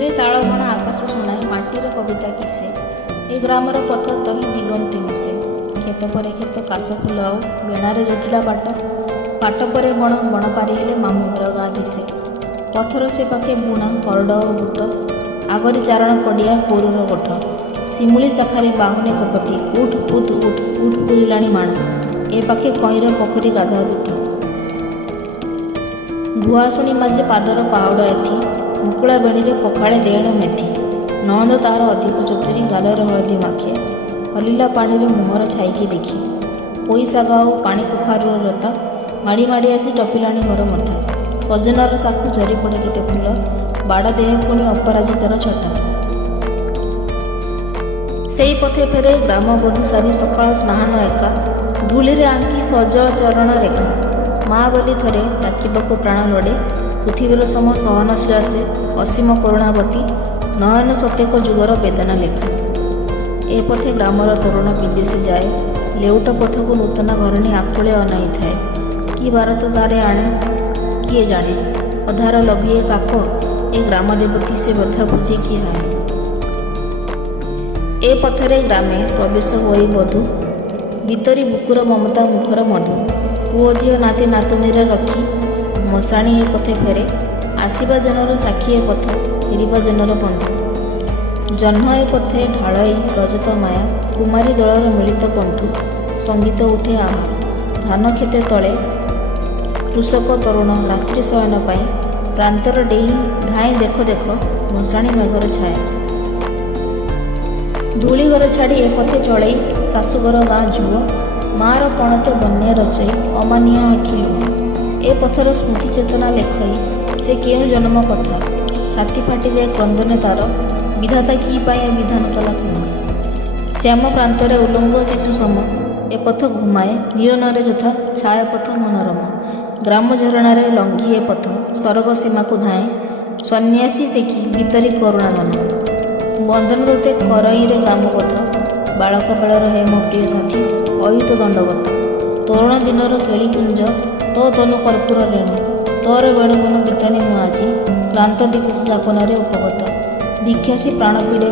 ଘୁରେ ତାଳବଣ ଆକାଶ ଶୁଣାଏ ମାଟିର କବିତା କିସେ। ଏ ଗ୍ରାମର ପଥ ତହି ଦିଗନ୍ତେ ମିଶେ। କ୍ଷେତ ପରେ କ୍ଷେତ କାଶ ଫୁଲ ଆଉ ବେଣାରେ ଜଟିଳା ପାଟ। ପାଟ ପରେ ବଣ, ବଣ ପାରି ହେଲେ ମାମୁଁ ଘର ଗାଁ ଦିଶେ। ପଥର ସେ ପାଖେ ବୁଣା ହରଡ଼ ଓ ବୁଟ। ଆଗରେ ଚାରଣ ପଡ଼ିଆ କୋରୁର ଗୋଠ। ଶିମୁଳି ଶାଖାରେ ବାହୁନେ କପତି। ଉଠ ଉଠ ଉଠ ଉଠ ପୁରିଲାଣି ମାଣ। ଏ ପାଖେ କଇଁର ପୋଖରୀ ଗାଧୁଆ ତୁଠ। ଭୁଆସୁଣୀ ମାଝେ ପାଦର ପାହୁଡ଼ ଏଥି। ମୁକୁଳା ବେଣୀରେ ପଖାଳେ ଦେଣ ମେଥି। ନଣନ୍ଦ ତାହାର ଅଧିକ ଚତୁରୀ ଗାଲରେ ହଳଦୀ ମାଖେ। ହଲିଲା ପାଣିରେ ମୁହଁର ଛାଇକି ଦେଖି। ପୋଇ ଶାଗ ଆଉ ପାଣି କଖାରୁର ଲତା ମାଡ଼ି ମାଡ଼ି ଆସି ଟପିଲାଣି ଘର ମଥା। ସଜନାର ଶାଖୁ ଝରି ପଡ଼େ କେତେ ଫୁଲ। ବାଡ଼ ଦେହେ ପୁଣି ଅପରାଜିତାର ଛଟା। ସେଇ ପଥେ ଫେରେ ଗ୍ରାମ ବଧୂ ସାରି ସକାଳ ସ୍ନାହାନ ଏକା। ଧୂଳିରେ ଆଙ୍କି ସଜଳ ଚରଣ ରେଖା। ମା ବୋଲି ଥରେ ଡାକିବାକୁ ପ୍ରାଣ ଲୋଡ଼େ। ପୃଥିବୀର ସମ ସହନଶୀଳ ସେ ଅସୀମ କରୁଣାବତୀ। ନୟନ ସତ୍ୟକ ଯୁଗର ବେଦନା ଲେଖା। ଏ ପଥେ ଗ୍ରାମର ତରୁଣ ବିଦେଶୀ ଯାଏ। ଲେଉଟ ପଥକୁ ନୂତନ ଘରଣୀ ଆକୁଳେ ଅନାଇଥାଏ। କି ବାରତ ତାରେ ଆଣେ କିଏ ଜାଣେ। ଅଧାର ଲଭିଏ କାକ। ଏ ଗ୍ରାମ ଦେବତୀ ସେ ବ୍ୟଥା ବୁଝେ କିଏ ହାଏ। ଏ ପଥରେ ଗ୍ରାମେ ପ୍ରବେଶ ହୋଇ ବଧୂ। ଭିତରି ବୁକୁର ମମତା ମୁଖର ମଧୁ। ପୁଅ ଝିଅ ନାତି ନାତୁଣୀରେ ରଖି ମଶାଣି ଏ ପଥେ ଫେରେ। ଆସିବା ଜନର ସାକ୍ଷୀ ଏ ପଥ, ଫେରିବା ଜନର ବନ୍ଧୁ। ଜହ୍ନ ଏ ପଥେ ଢାଳଇ ରଜତ ମାୟା। କୁମାରୀ ଦଳର ମିଳିତ କଣ୍ଠୁ। ସଙ୍ଗୀତ ଉଠେ ଆହା। ଧାନ କ୍ଷେତେ ତଳେ କୃଷକ ତରୁଣ ରାତ୍ରି ଶୟନ ପାଇଁ। ପ୍ରାନ୍ତର ଡେଇଁ ଧାଇଁ ଦେଖ ଦେଖ ମଶାଣି ମେଘର ଛାୟା। ଧୂଳି ଘର ଛାଡ଼ି ଏ ପଥେ ଚଳେଇ ଶାଶୁଘର ଗାଁ ଝୁଅ। ମା'ର ପଣତ ବନ୍ୟା ରଚଇ ଅମାନିଆ ଆଖି ଲୁହ। ଏ ପଥର ସ୍ମୃତି ଚେତନା ଲେଖଇ ସେ କେଉଁ ଜନ୍ମ କଥା। ଛାତି ଫାଟିଯାଏ କ୍ରନ୍ଦନେ ତାର। ବିଧାତା କି ପାଇଁ ଏ ବିଧାନ କଲା କୁହ। ଶ୍ୟାମ ପ୍ରାନ୍ତରେ ଉଲଙ୍ଗ ଶିଶୁ ସମ। ଏ ପଥ ଘୁମାଏ ନୀଳନରେ ଯଥା ଛାୟା ପଥ ମନୋରମ। ଗ୍ରାମ ଝରଣାରେ ଲଙ୍ଘି ଏ ପଥ ସରଗ ସୀମାକୁ ଧାଏଁ। ସନ୍ନ୍ୟାସୀ ସେକି ଭିତରି କରୁଣା ଧନ। ବନ୍ଦନ ତୋତେ କରଇରେ ଗ୍ରାମ ପଥ। ବାଳକ ବେଳର ହେ ମୋ ପ୍ରିୟ ସାଥୀ ଅୟୁତ ଦଣ୍ଡବତ। ତରୁଣ ଦିନର କେଳି କୁଞ୍ଜ ତୋ ତନୁ କର୍ପୂର ରେଣୁ। ତୋର ବେଣୁବନ ବିତାନି ମୁଁ ଆଜି କ୍ଳାନ୍ତ ଦିବସ ଯାପନରେ ଉପଗତ। ଭିକ୍ଷାସୀ ପ୍ରାଣ ପୀଡ଼େ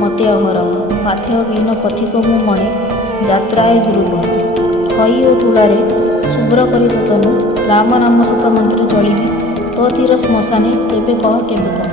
ମତେ ଅହରହ। ପାଥେୟ ବିହୀନ ପଥିକ ମୁଁ ମଣେ ଯାତ୍ରାଏ ଗୁରୁବହ। ଖଇ ଓ ତୁଳାରେ ଶୁଭ୍ର କରି ତୋ ତନୁ। ରାମ ନାମ ଶତ ମନ୍ତ୍ର ଚଳିବି ତୋ ତୀର ଶ୍ମଶାନେ କେବେ କହ କେବେ କହ।